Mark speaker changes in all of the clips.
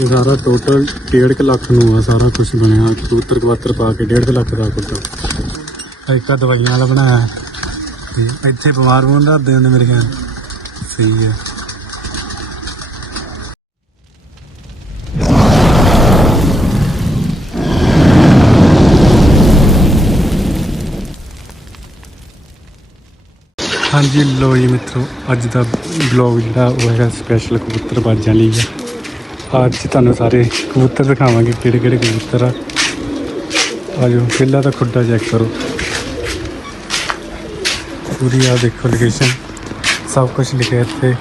Speaker 1: ਇਹ ਸਾਰਾ ਟੋਟਲ 1.5 ਲੱਖ ਨੂੰ ਆ, ਸਾਰਾ ਕੁਝ ਬਣਿਆ। ਕਬੂਤਰ ਕਵਾਤਰ ਪਾ ਕੇ 1.5 ਲੱਖ ਦਾ ਕੁੱਤਾ। ਇੱਕ ਆ ਦਵਾਈਆਂ ਵਾਲਾ ਬਣਾਇਆ। ਇੱਥੇ ਬਿਮਾਰ ਹੋਣ ਦਾ ਦੇ ਹੁੰਦੇ ਮੇਰੇ ਖਿਆਲ। ਸਹੀ ਹੈ। ਹਾਂਜੀ ਲੋ ਜੀ ਮਿੱਤਰੋ, ਅੱਜ ਦਾ ਬਲੌਗ ਜਿਹੜਾ ਉਹ ਹੈਗਾ ਸਪੈਸ਼ਲ ਕਬੂਤਰ ਬਾਜਾਂ ਲਈ ਹੈ। ਅੱਜ ਤੁਹਾਨੂੰ ਸਾਰੇ ਕਬੂਤਰ ਦਿਖਾਵਾਂਗੇ ਕਿਹੜੇ ਕਿਹੜੇ ਕਬੂਤਰ ਆ। ਆਜੋ ਪਹਿਲਾਂ ਤਾਂ ਖੁੱਡਾ ਚੈੱਕ ਕਰੋ। ਪੂਰੀ ਆ ਦੇਖੋ ਲੋਕੇਸ਼ਨ ਸਭ ਕੁਝ ਲਿਖਿਆ ਇੱਥੇ।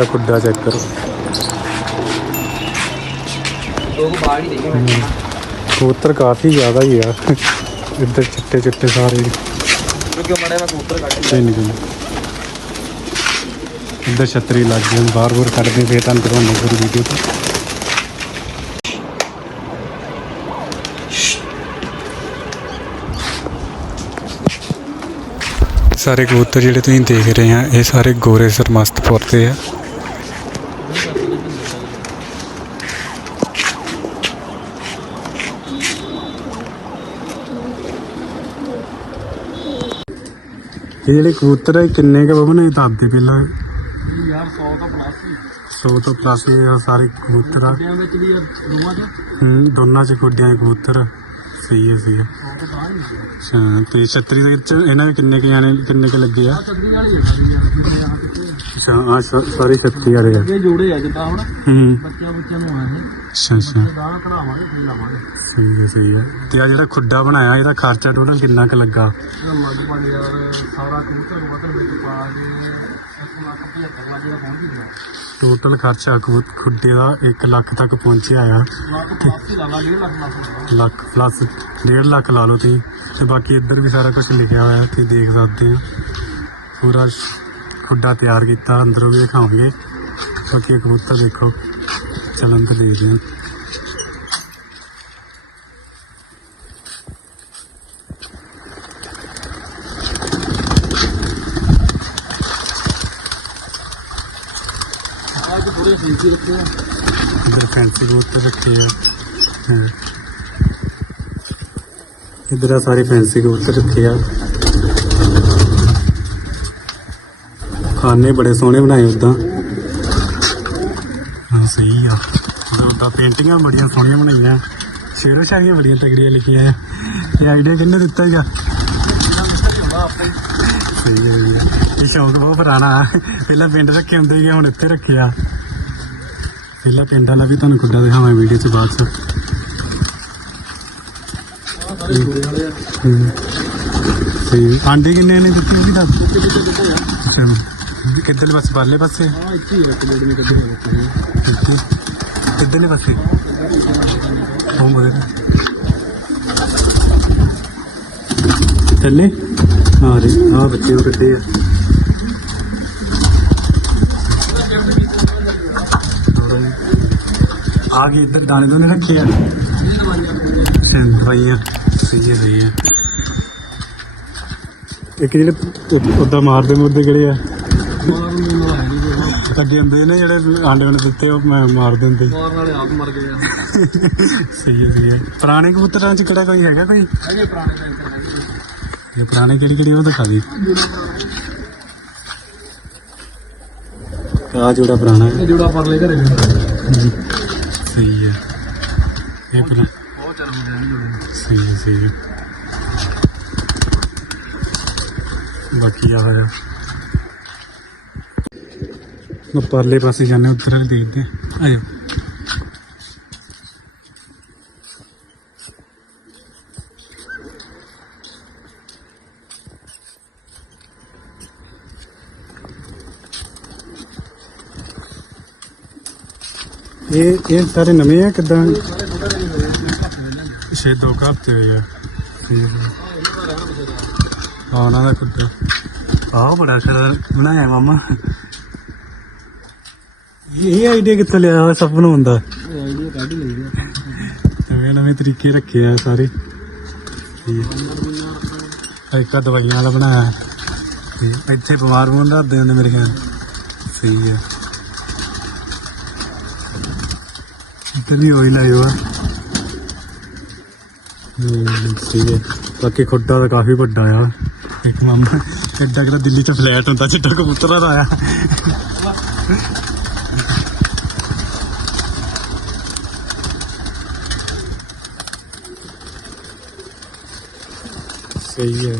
Speaker 1: ਆ ਖੁੱਡਾ ਚੈੱਕ ਕਰੋ। ਕਬੂਤਰ ਕਾਫੀ ਜ਼ਿਆਦਾ ਹੀ ਆ। ਇੱਧਰ ਚਿੱਟੇ ਚਿੱਟੇ ਸਾਰੇ।
Speaker 2: ਕਿਉਂ ਮੜਿਆ ਮੈਂ ਕਬੂਤਰ ਕੱਢ
Speaker 1: ਤੇ ਨਿਕਲ ਇੱਧਰ ਛਤਰੀ ਲੱਗ ਗਈ ਹੁਣ ਬਾਹਰ ਬਾਹਰ ਕੱਢਦੇ ਫੇਰ ਤੁਹਾਨੂੰ ਦਿਖਾਉਂਦੇ ਫਿਰ ਵੀਡੀਓ ਤੇ। ਸਾਰੇ ਕਬੂਤਰ ਜਿਹੜੇ ਤੁਸੀਂ ਦੇਖ ਰਹੇ ਆ, ਇਹ ਸਾਰੇ ਗੋਰੇ ਸਰਮਸਤਪੁਰ ਦੇ ਆ। ਇਹ ਜਿਹੜੇ ਕਬੂਤਰ ਆ, ਇਹ ਕਿੰਨੇ ਕੁ ਇਹ ਦੱਸਦੇ ਪਹਿਲਾਂ।
Speaker 2: 100 ਤੋਂ ਪਲੱਸ ਹੀ।
Speaker 1: 100 ਤੋਂ ਪਲੱਸ ਇਹ ਸਾਰੇ ਕਬੂਤਰ ਆ।
Speaker 2: ਵਿੱਚ ਵੀ ਚ?
Speaker 1: ਦੋਨਾਂ ਚ ਖੁੱਡਿਆਂ ਦੇ ਕਬੂਤਰ ਸਹੀ ਹੈ ਸਹੀ ਹੈ
Speaker 2: 100 ਤੋਂ ਬਾਹਰ ਹੀ ਹੈ
Speaker 1: ਅੱਛਾ ਤੇ ਛਤਰੀ ਦੇ ਵਿੱਚ ਇਹਨਾਂ ਦੇ ਕਿੰਨੇ ਕੁ ਜਾਣੇ ਕਿੰਨੇ ਕੁ ਲੱਗੇ ਆ?
Speaker 2: ਹੀ ਹੈ
Speaker 1: ਅੱਛਾ ਆ ਸਾਰੇ ਛਤਰੀ ਵਾਲੇ ਆ।
Speaker 2: ਇਹ ਜੋੜੇ ਆ ਜਿੱਦਾਂ ਹੁਣ।
Speaker 1: ਹੂੰ।
Speaker 2: ਬੱਚਿਆਂ ਬੱਚਿਆਂ ਨੂੰ ਆਣਾ
Speaker 1: ਅੱਛਾ ਅੱਛਾ।
Speaker 2: ਦਾਣਾ ਕਢਾਵਾਂਗੇ ਫਿਰ ਲਾਵਾਂਗੇ।
Speaker 1: ਸਹੀ ਹੈ ਸਹੀ ਹੈ ਤੇ ਆ ਜਿਹੜਾ ਖੁੱਡਾ ਬਣਾਇਆ ਇਹਦਾ ਖਰਚਾ ਟੋਟਲ ਕਿੰਨਾ ਕੁ ਲੱਗਾ?
Speaker 2: ਇਹ ਮੱਝ ਪਾਣੀ ਯਾਰ ਸਾਰਾ ਕਬੂਤਰ ਨੂੰ ਮਤਲਬ ਵਿੱਚ ਪਾ ਕੇ
Speaker 1: ਟੋਟਲ ਖਰਚਾ ਕਬੂ- ਖੁੱਡੇ ਦਾ 1 ਲੱਖ ਤੱਕ ਪਹੁੰਚਿਆ ਆ।
Speaker 2: ਲੱਖ ਪਲੱਸ ਹੀ 1.5 ਲੱਖ
Speaker 1: ਲਾ ਲਓ ਤੁਸੀਂ। ਤੇ ਬਾਕੀ ਇੱਧਰ ਵੀ ਸਾਰਾ ਕੁਝ ਲਿਖਿਆ ਹੋਇਆ, ਤੁਸੀਂ ਦੇਖ ਸਕਦੇ ਹੋ। ਪੂਰਾ ਖੁੱਡਾ ਤਿਆਰ ਕੀਤਾ, ਅੰਦਰੋਂ ਵੀ ਦਿਖਾਵਾਂਗੇ। ਬਾਕੀ ਕਬੂਤਰ ਦੇਖੋ ਚਲਨ ਤੇ ਦੇਖਦੇ ਹਾਂ।
Speaker 2: ਅੱਜ ਪੂਰੇ ਫੇਸੀ ਰੱਖੇ ਆ
Speaker 1: ਇੱਧਰ ਫੈਂਸੀ ਕਬੂਤਰ ਰੱਖੇ ਆ। ਹਾਂ। ਇੱਧਰ ਆ ਸਾਰੇ ਫੈਂਸੀ ਕਬੂਤਰ ਰੱਖੇ ਆ। ਖਾਨੇ ਬੜੇ ਸੋਹਣੇ ਬਣਾਏ ਉਦਾਂ ਹਾਂ, ਸਹੀ ਆ। ਉਦਾਂ ਪੇਂਟਿੰਗਾਂ ਬੜੀਆਂ ਸੋਹਣੀਆਂ ਬਣਾਈਆਂ। ਸ਼ੇਰੋ ਸ਼ਾਇਰੀਆਂ ਬੜੀਆਂ ਤਗੜੀਆਂ ਲਿਖੀਆਂ ਆ। ਇਹ ਆਈਡੀਆ ਕਿੰਨੇ ਦਿੱਤਾ ਹੈਗਾ? ਸਹੀ ਹੈ ਜੀ। ਇਹ ਸ਼ੌਂਕ ਬਹੁਤ ਪੁਰਾਣਾ ਪਹਿਲਾਂ ਪਿੰਡ ਰੱਖੇ ਹੁੰਦੇ ਸੀਗੇ ਹੁਣ ਇੱਥੇ ਰੱਖਿਆ ਪਹਿਲਾਂ ਪਿੰਡ ਵਾਲਾ ਵੀ ਤੁਹਾਨੂੰ ਖੁੱਡਾ ਦਿਖਾਵਾਂ ਵੀਡੀਓ ਚ ਬਾਅਦ ਚ।
Speaker 2: ਸਾਰੇ
Speaker 1: ਸਹੀ। ਆਂਡੇ ਕਿੰਨੇ ਨੇ ਦਿੱਤੇ ਉਹ ਵੀ ਦੱਸ। ਅੱਛਾ। ਕਿੱਧਰਲੇ ਪਾਸੇ? ਪਰਲੇ ਪਾਸੇ?
Speaker 2: ਹਾਂ ਇੱਥੇ। ਨੇ
Speaker 1: ਕਿੱਧਰਲੇ ਪਾਸੇ? ਉਹ ਮਗਰ ਥੱਲੇ? ਆ ਰੇ ਆ ਬੱਚੇ ਉਹ ਕਿੱਥੇ ਆ। ਆ ਗਏ ਇੱਧਰ ਦਾਣੇ ਦੋਨੇ ਰੱਖੇ ਆ। ਅੱਛਾ ਦਵਾਈਆਂ ਸਹੀ ਹੈ ਸਹੀ ਹੈ ਇੱਕ ਜਿਹੜੇ ਉਦਾਂ ਮਾਰਦੇ ਮੁਰਦੇ ਕਿਹੜੇ ਆ? ਅੱਗੇ ਹੁੰਦੇ ਨੇ ਜਿਹੜੇ ਆਂਡੇ ਨੇ ਦਿੱਤੇ ਉਹ ਮੈਂ ਮਾਰ ਦਿੰਦੇ।
Speaker 2: ਮਾਰਨ ਵਾਲੇ ਆਪ ਮਰ ਗਏ ਆ।
Speaker 1: ਸਹੀ ਸਹੀ ਹੈ ਪੁਰਾਣੇ ਕਬੂਤਰਾਂ ਚ ਕਿਹੜਾ ਕੋਈ ਹੈਗਾ ਕੋਈ?
Speaker 2: ਹੈਗੇ ਪੁਰਾਣੇ ਟਾਈਮ ਤੇ ਹੈਗੇ।
Speaker 1: ਇਹ ਪੁਰਾਣੇ ਕਿਹੜੀ ਕਿਹੜੀ ਉਹ ਦਿਖਾ ਦੀ। ਆ ਜੋੜਾ ਪੁਰਾਣਾ ਹੈ।
Speaker 2: ਜੋੜਾ ਪਰਲੇ ਘਰੇ ਵੀ।
Speaker 1: ਇਹ ਪੁਰਾ
Speaker 2: ਬਹੁਤ ਚਲ ਹੋ ਗਿਆ ਜੋੜੇ
Speaker 1: ਸਹੀ ਬਾਕੀ ਆ ਹੋਇਆ ਪਰਲੇ ਪਾਸੇ ਜਾਣੇ ਉੱਧਰ ਵਾਲੇ ਦੇਖਦੇ। ਆਜੋ ਇਹ ਇਹ ਸਾਰੇ ਨਵੇਂ ਆ ਕਿਦਾਂ? ਛੇ ਦੋ ਹਫ਼ਤੇ ਹੋਏ ਆ। ਠੀਕ ਉਹਨਾਂ ਦਾ ਕੁੱਤਾ। ਆਹ ਬੜਾ ਖਰਾ ਬਣਾਇਆ ਮਾਮਾ। ਇਹ ਆਈਡੀਆ ਕਿੱਥੋਂ ਲਿਆ ਹੋਇਆ ਸਭ ਬਣਾਉਣ ਦਾ
Speaker 2: ਆਈਡੀਆ ਕੱਢ ਲਈ
Speaker 1: ਨਵੇਂ ਨਵੇਂ ਤਰੀਕੇ ਰੱਖੇ ਆ ਸਾਰੇ। ਇੱਕ ਆ ਦਵਾਈਆਂ ਵਾਲਾ ਬਣਾਇਆ। ਇੱਥੇ ਬਿਮਾਰ ਹੋਣ ਦਾ ਦੇ ਉਹਨੇ ਮੇਰੇ ਖਿਆਲ। ਸਹੀ ਆ। ਉਹੀ ਲਾਇਆ ਵਾ ਹੂੰ ਠੀਕ ਹੈ। ਬਾਕੀ ਖੁੱਡਾ ਤਾਂ ਕਾਫੀ ਵੱਡਾ ਆ। ਇੱਕ ਮਾਮਾ ਐਡਾ ਕਿਹੜਾ ਦਿੱਲੀ ਚ ਫਲੈਟ ਹੁੰਦਾ ਜਿੱਡਾ ਕਬੂਤਰਾਂ ਦਾ ਆ। ਸਹੀ ਹੈ।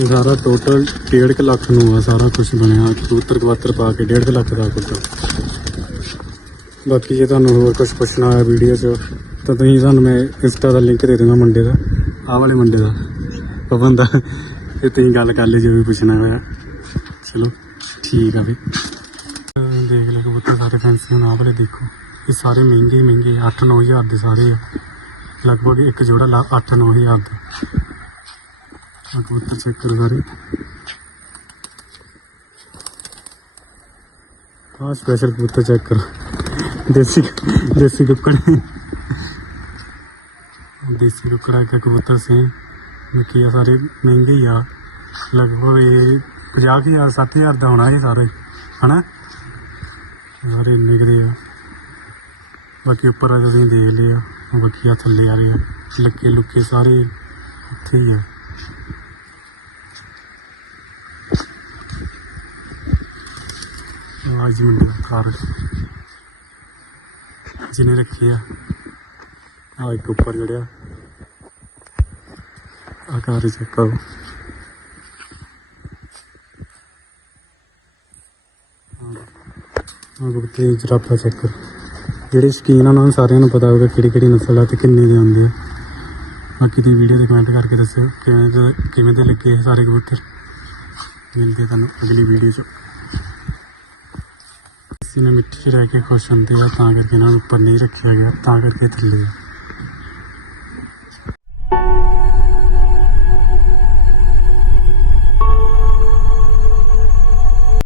Speaker 1: ਇਹ ਸਾਰਾ ਟੋਟਲ 1.5 ਲੱਖ ਨੂੰ ਆ, ਸਾਰਾ ਕੁਝ ਬਣਿਆ, ਕਬੂਤਰ ਕਵਾਤਰ ਪਾ ਕੇ 1.5 ਲੱਖ ਦਾ ਕੁੱਤਾ ਬਾਕੀ ਜੇ ਤੁਹਾਨੂੰ ਹੋਰ ਕੁਝ ਪੁੱਛਣਾ ਹੋਇਆ ਵੀਡੀਓ 'ਚ, ਤਾਂ ਤੁਸੀਂ ਸਾਨੂੰ ਮੈਂ ਇੰਸਟਾ ਦਾ ਲਿੰਕ ਦੇ ਦੂੰਗਾ ਮੁੰਡੇ ਦਾ, ਆਹ ਵਾਲੇ ਮੁੰਡੇ ਦਾ, ਪਵਨ ਦਾ, ਤੇ ਤੁਸੀਂ ਗੱਲ ਕਰ ਲਈ ਜੇ ਵੀ ਪੁੱਛਣਾ ਹੋਇਆ। ਚਲੋ, ਠੀਕ ਆ ਵੀ। ਦੇਖ ਲਓ ਕਬੂਤਰ ਸਾਰੇ ਫੈਂਸੀ ਹੁਣ ਆਹ ਵਾਲੇ ਦੇਖੋ। ਇਹ ਸਾਰੇ ਮਹਿੰਗੇ ਮਹਿੰਗੇ 8-9 ਹਜ਼ਾਰ ਦੇ ਸਾਰੇ ਲਗਭਗ ਇੱਕ ਜੋੜਾ 8-9 ਹਜ਼ਾਰ ਦਾ। ਆਹ ਕਬੂਤਰ ਚੈੱਕ ਕਰੋ ਸਾਰੇ ਆਹ ਸਪੈਸ਼ਲ ਕਬੂਤਰ ਚੈੱਕ ਕਰੋ ਦੇਸੀ ਦੇਸੀ ਕੁੱਕੜ ਦੇਸੀ ਕੁੱਕੜਾ ਇੱਕ ਕਬੂਤਰ ਸੇ, ਬਾਕੀ ਆ ਸਾਰੇ ਮਹਿੰਗੇ ਹੀ ਆ। ਲਗਭਗ ਇਹ 50000 7000 ਦਾ ਹੋਣਾ ਇਹ ਸਾਰੇ, ਹਨਾ? ਸਾਰੇ ਇੰਨੇ ਕੁ ਆ। ਬਾਕੀ ਉੱਪਰ ਆ ਤੁਸੀਂ ਦੇਖ ਲਿਆ, ਉਹ ਬਾਕੀ ਆ ਥੱਲੇ ਆ। ਰਹੇ ਲੱਕੇ ਲੁੱਕੇ ਸਾਰੇ ਉੱਥੇ ਹੀ ਆ। ਆਵਾਜ਼ ਮੁੰਡੇ ਦਾ ਕਾਰ ਜਿਹਨੇ ਰੱਖੀ ਆ। ਆ ਇੱਕ ਉੱਪਰ ਜੜਿਆ ਆ ਕਾਰ ਚੈੱਕ ਕਰੋ। ਆ ਗੁੱਤੇ ਜਰਾਫਾ ਚੈੱਕ ਕਰੋ। ਜਿਹੜੇ ਸ਼ਕੀਨ ਆ ਉਹਨਾਂ ਨੂੰ ਸਾਰਿਆਂ ਨੂੰ ਪਤਾ ਹੋਊਗਾ ਕਿਹੜੀ ਕਿਹੜੀ ਨਸਲ ਆ ਤੇ ਕਿੰਨੇ ਦੇ ਆਉਂਦੇ ਆ। ਬਾਕੀ ਦੀ ਵੀਡੀਓ ਦੇ ਕਮੈਂਟ ਕਰਕੇ ਦੱਸਿਓ ਕਿਵੇਂ ਦੇ ਕਿਵੇਂ ਦੇ ਲੱਗੇ ਸਾਰੇ ਕਬੂਤਰ। ਮਿਲਦੇ ਤੁਹਾਨੂੰ ਅਗਲੀ ਵੀਡੀਓ 'ਚ। ਅਸੀਂ ਨੇ ਮਿੱਟੀ 'ਚ ਰਹਿ ਕੇ ਖੁਸ਼ ਹੁੰਦੇ ਆ, ਤਾਂ ਕਰਕੇ ਇਹਨਾਂ ਨੂੰ ਉੱਪਰ ਨਹੀਂ ਰੱਖਿਆ ਗਿਆ, ਤਾਂ ਕਰਕੇ ਥੱਲੇ ਆ।